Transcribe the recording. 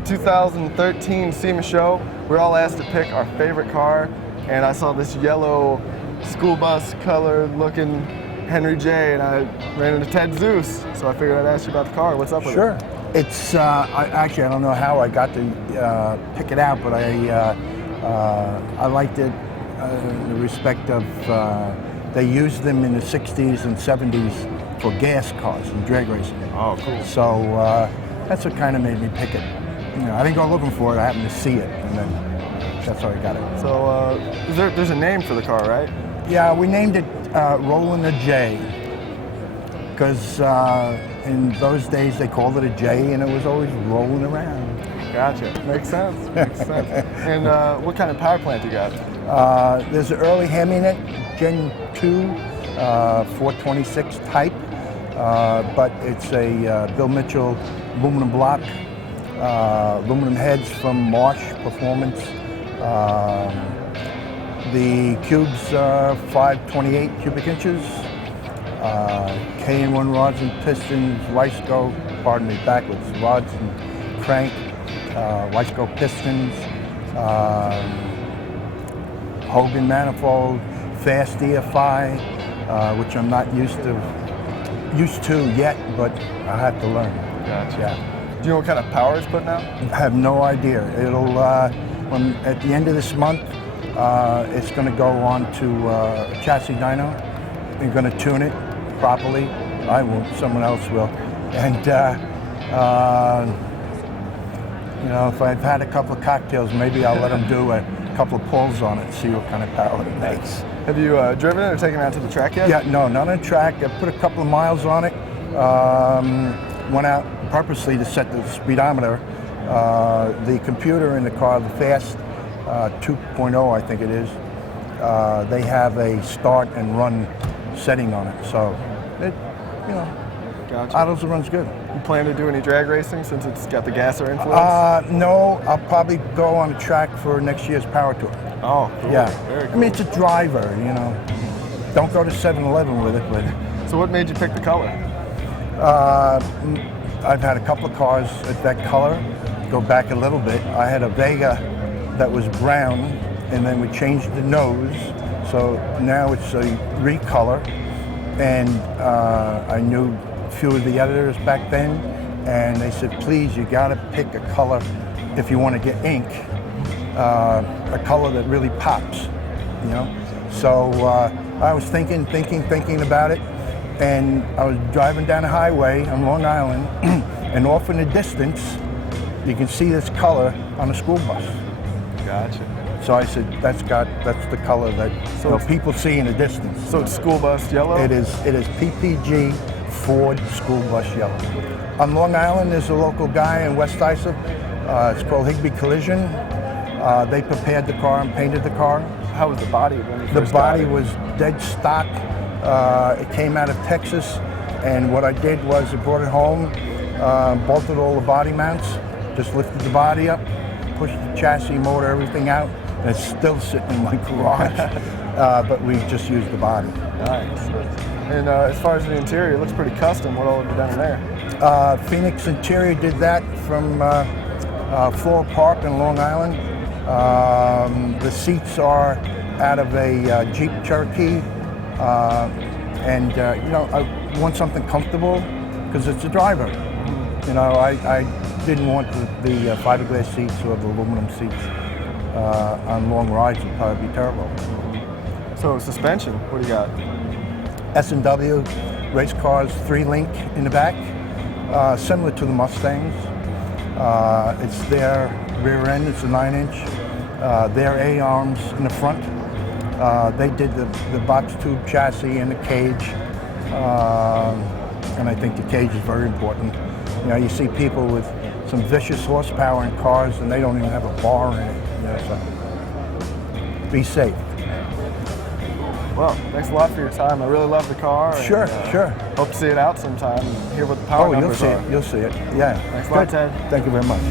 the 2013 SEMA show, we're all asked to pick our favorite car, and I saw this yellow school bus color looking Henry J, and I ran into Ted Dzus, so I figured I'd ask you about the car. What's up with it? Sure. It's, I don't know how I got to pick it out, but I liked it in the respect of they used them in the 60s and 70s for gas cars and drag racing. Oh, cool. So that's what kind of made me pick it. You know, I didn't go looking for it, I happened to see it, and then that's how I got it. So there's a name for the car, right? Yeah, we named it RollinaJ, because in those days they called it a J and it was always rolling around. Gotcha. Makes sense. Makes sense. And what kind of power plant you got? There's an early HEMI in it, Gen 2, 426 type, but it's a Bill Mitchell aluminum block, aluminum heads from Marsh Performance. The cubes 528 cubic inches, K&1 rods and pistons, Resto, pardon me, backwards, rods and crank, Resto pistons, Hogan manifold, fast EFI, which I'm not used to yet, but I have to learn. Gotcha. Yeah. Do you know what kind of power it's putting out? I have no idea. It'll, at the end of this month, it's going to go on to a chassis dyno. We're going to tune it properly. I won't, someone else will. And, you know, if I've had a couple of cocktails, maybe I'll let them do a couple of pulls on it, see what kind of power it makes. Have you driven it or taken it out to the track yet? Yeah, no, not on the track. I put a couple of miles on it. Went out purposely to set the speedometer. The computer in the car, the fast 2.0, I think it is, they have a start and run setting on it, so it, you know, gotcha. idles and runs good. You plan to do any drag racing since it's got the gasser influence? No, I'll probably go on the track for next year's Power Tour. Oh, cool. Yeah. Very cool. I mean, it's a driver, you know. Don't go to 7-Eleven with it, but. So what made you pick the color? I've had a couple of cars at that color. Go back a little bit. I had a Vega that was brown, and then we changed the nose, so now it's a recolor. And I knew a few of the editors back then, and they said, please, you gotta pick a color if you want to get ink, a color that really pops, you know? So I was thinking about it, and I was driving down a highway on Long Island, and off in the distance, you can see this color on a school bus. Gotcha. So I said, that's the color that people see in the distance. So it's school bus yellow? It is PPG Ford school bus yellow. On Long Island, there's a local guy in West Islip. It's called Higby Collision. They prepared the car and painted the car. How was the body when you first The body got it? was dead stock. It came out of Texas, and what I did was I brought it home, bolted all the body mounts, just lifted the body up, pushed the chassis, motor, everything out, and it's still sitting in my garage. But we just used the body. Nice. And as far as the interior, it looks pretty custom. What all have you done in there? Phoenix Interior did that from Floral Park in Long Island. The seats are out of a Jeep Cherokee. And you know, I want something comfortable because it's a driver. You know, I didn't want the fiberglass seats or the aluminum seats on long rides. Would probably be terrible. So suspension, what do you got? S&W race cars, 3-link in the back, similar to the Mustangs. It's their rear end, it's a 9-inch. Their A-arms in the front. They did the box tube chassis and the cage, and I think the cage is very important. You know, you see people with some vicious horsepower in cars and they don't even have a bar in it. You know, so be safe. Well, thanks a lot for your time. I really love the car. Sure, sure. Hope to see it out sometime and hear what the power numbers are. You'll see it. Yeah. Thanks a lot, Ted. Thank you very much.